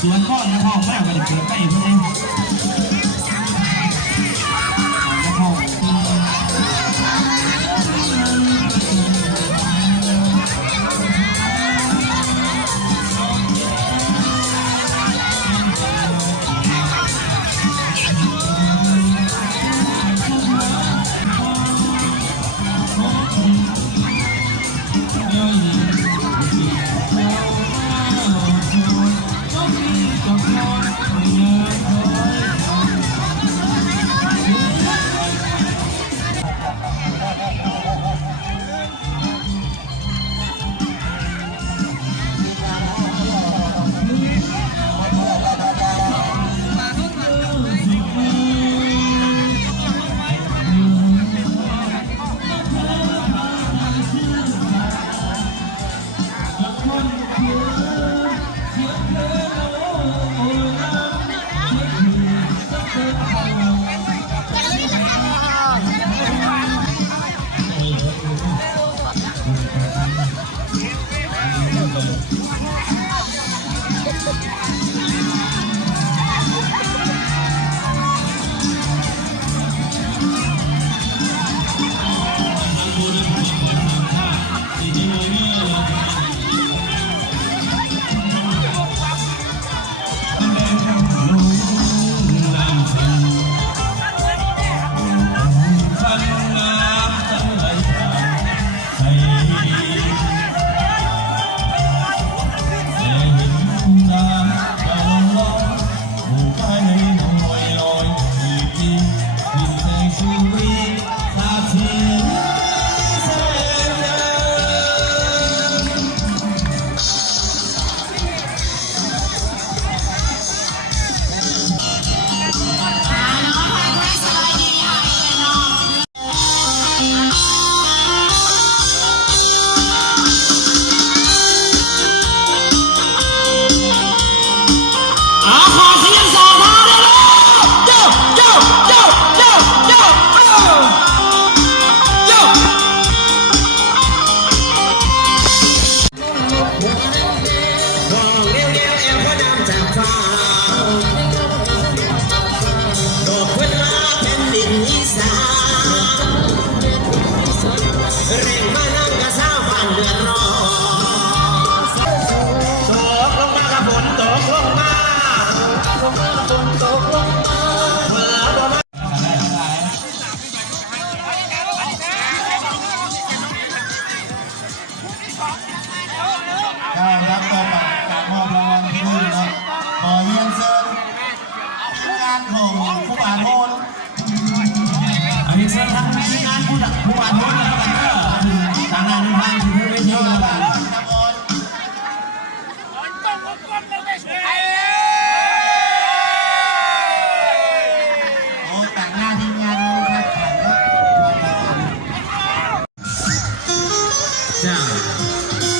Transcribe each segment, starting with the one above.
สวนก้อนนะพ่อแม่ก็จะเปิดได้เพื่อน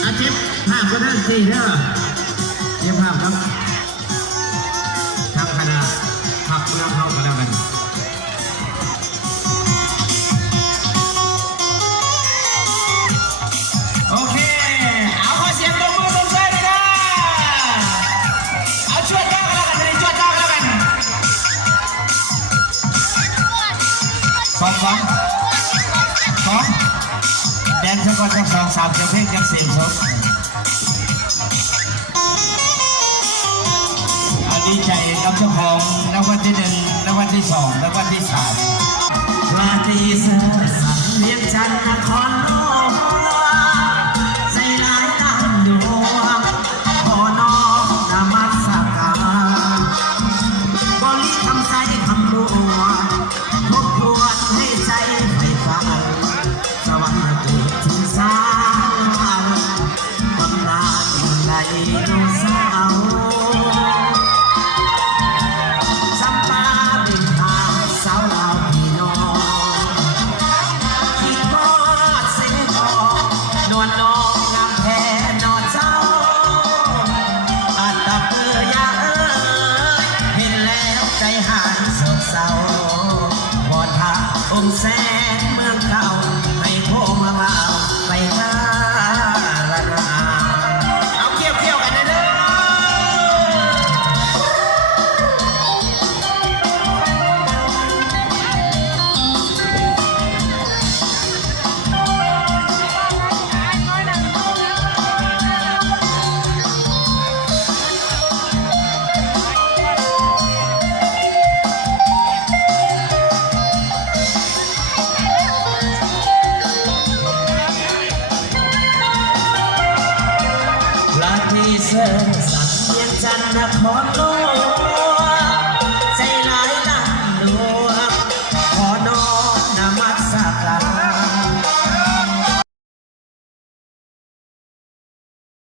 อาทิตย์ภาพก็ได้สี่เด้อเยี่ยมภาพครับทางคณะผักเมืองเข้ากันแล้วกันโอเคเอาขอเสียงตบมือตบใจเลยนะเอาช่วยจ้ากันแล้วกันช่วยจ้ากันแล้วกันฟังแดนทั้งหมดทั้ง2 3เพลงจังเสียงสดดีใจกับเจ้าของรางวัลที่1รางวัลที่2รางวัลที่3ราตรีเสด็จสันเลียงจันทร์นครหลวงใส่ลายตามดวงขอน้อมนมัสการบริคำใส่คำรัวทบทวนให้ใจไฟฝันสวรรค์เกิดที่สางตำนานในโลกสาวแสงเมืองเก่าให้โทรมาเล่าไปหน้าละนาเอาเกี่ยวกันเด้อ ตรีเสริมสักดิ์เวียงจันทร์นครหลวง